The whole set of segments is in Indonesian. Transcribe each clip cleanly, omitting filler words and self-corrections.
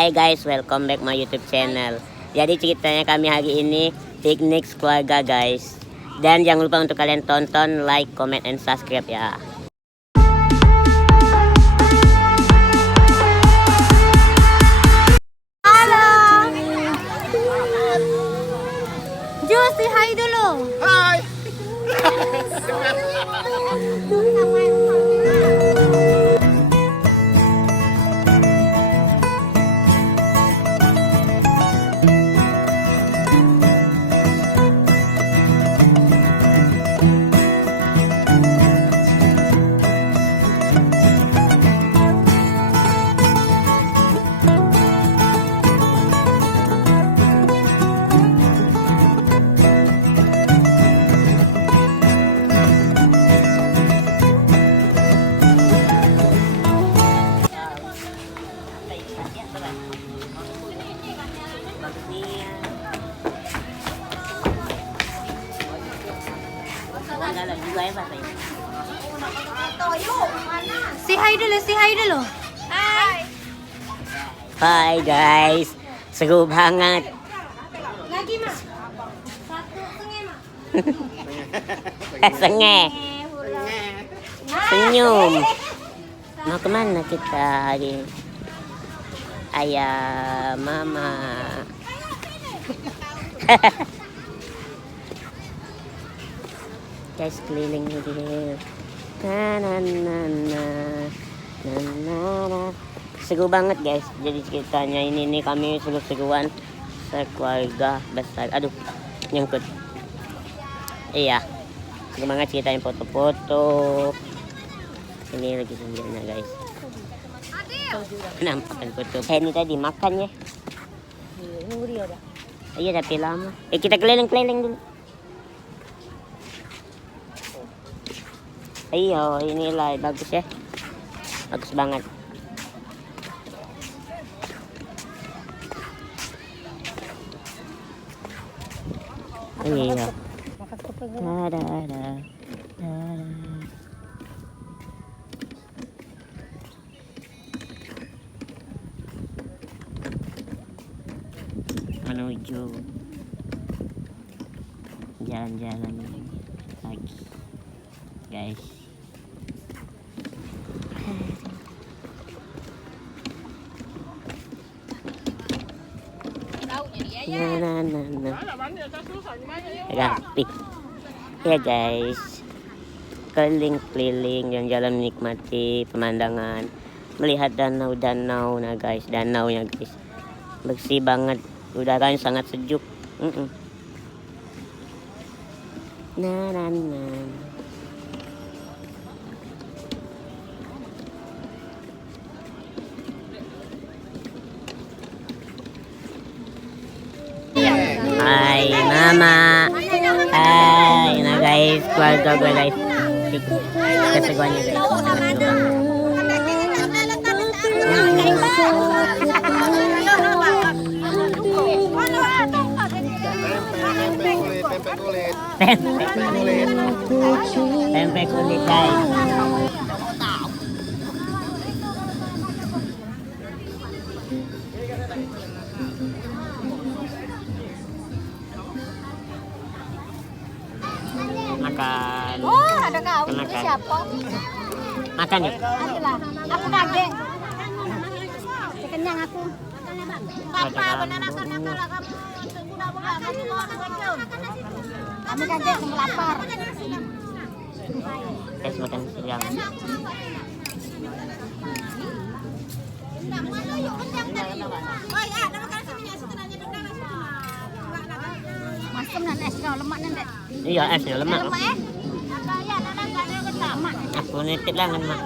Hai guys, welcome back my YouTube channel. Jadi ceritanya kami hari ini piknik keluarga guys. Dan jangan lupa untuk kalian tonton, like, comment, and subscribe ya. Halo. Jus, say hi dulu. Hai. Say hi dulu, say hi dulu. Hai guys, seru banget. Lagi Mak. Satu senge Mak. Senge, senyum. Mau kemana kita hari? Ayah, mama. Guys, keliling dia. Seru banget guys. Jadi ceritanya ini nih kami seru-seruan sekeluarga besar. Aduh, nyangkut. Iya, seru banget ceritanya, foto-foto. Ini lagi sendirinya guys. Nampakan foto. Ini tadi makan ya. Iya tapi lama. Kita keliling-keliling dulu. Ayo, inilah bagus ya. Bagus banget. Iya. Menuju jalan-jalan lagi guys. Rapi ya guys, keliling-keliling jalan-jalan, menikmati pemandangan, melihat danau-danau. Nah guys, danaunya guys bersih banget, udaranya sangat sejuk. Hai mama. Hai, nah guys, keluarga gue guys. Keseguannya guys. Tempe kulit guys. Makan. Oh, ada kau. Itu Makan. siapa? Makan yuk. Adalah. Aku kaget. Kenyang aku. Papa, kamu kaget, kamu lapar. Guys, makan siang. Masem dan es kau lemak nanti. Iya, esnya lemak. Lemak ya? Aku nitip lah kan mak.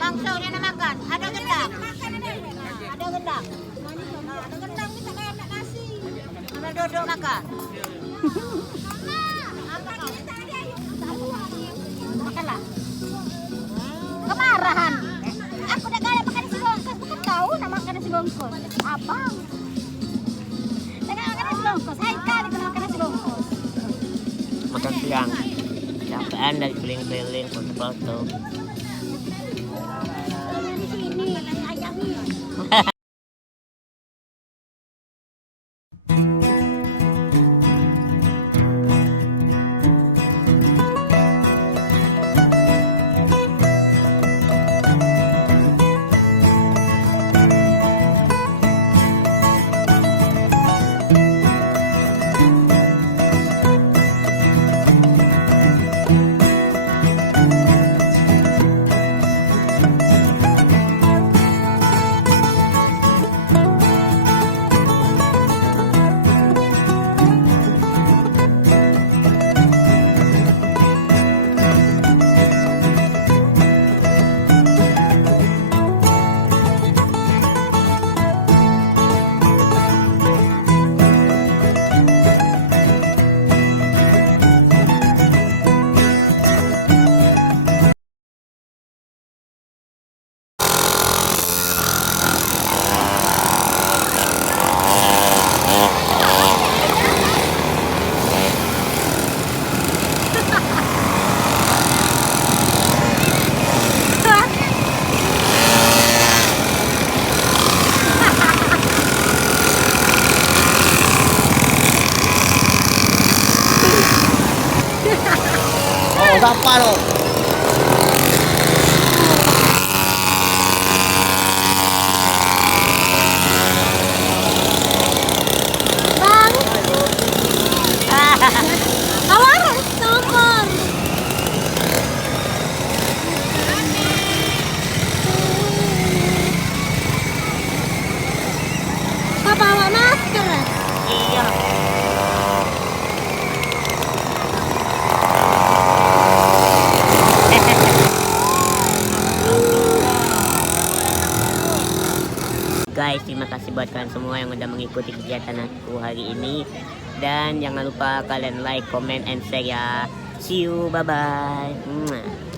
Mangsanya nak makan. Ada gendang. Ada gendang. Ada gendang kita kayak nak nasi. Ada dodok makan. Makanlah. Kemarahan. Aku dah gaya makan nasi bongkos. Bukan tahu nak makan nasi bongkos. Abang. Jangan makan nasi bongkos. Hai kali kena makan nasi bongkos. Makan siang. Capean dari keliling-keliling foto-foto. Di sini ayam. Siapa lo? Bang. Tawar, nomor. Kau bawa masker? Iya. Guys, terima kasih buat kalian semua yang udah mengikuti kegiatan aku hari ini. Dan jangan lupa kalian like, comment, and share ya. See you, bye-bye.